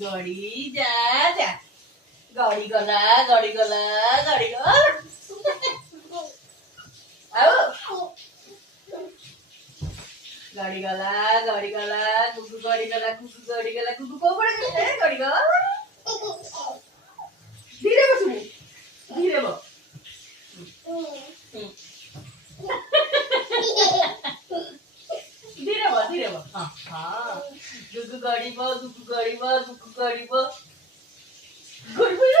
गड़ी जा जा गड़ी गला गड़ी गला गड़ी गला आओ गड़ी गला गुगु गड़ी गला गुगु को पड़े है गड़ी गला धीरे बसु धीरे बो धीरे बो हां हां गुगु गड़ी बो गुगु गड़ी बो गुड गुड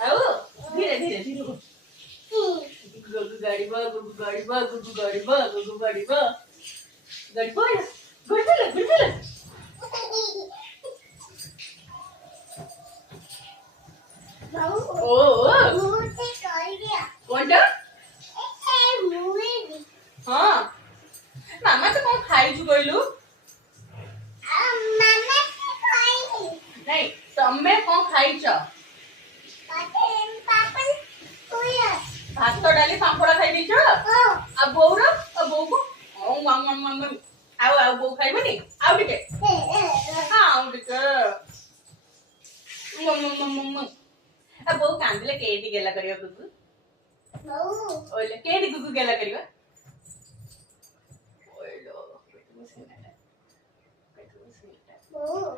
आओ धीरे धीरे धीरे बो गुगु गाड़ी बो गड़ी बो गड़ी बो गड़ी बो गुड ओ कौनटा हाँ मामा तो कौन खाई छु कहलु नहीं तमे कौन खाई छ भात तो डाली पापड़ खाई दी छ अब बोउर अब बो को ओ मम आओ बो खाइबनी आउ टिके हां आउ टिके मम अब बो कांदले केडी गेला करियो गुगु ओले केडी गुगु गेला करियो ओलो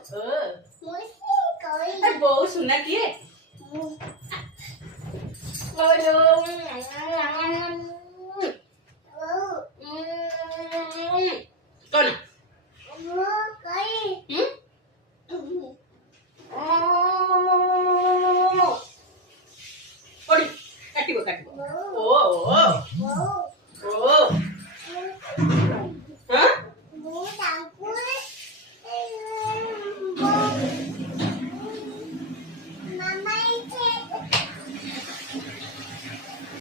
बो सुना किए ओलो कौन काटिबो ओ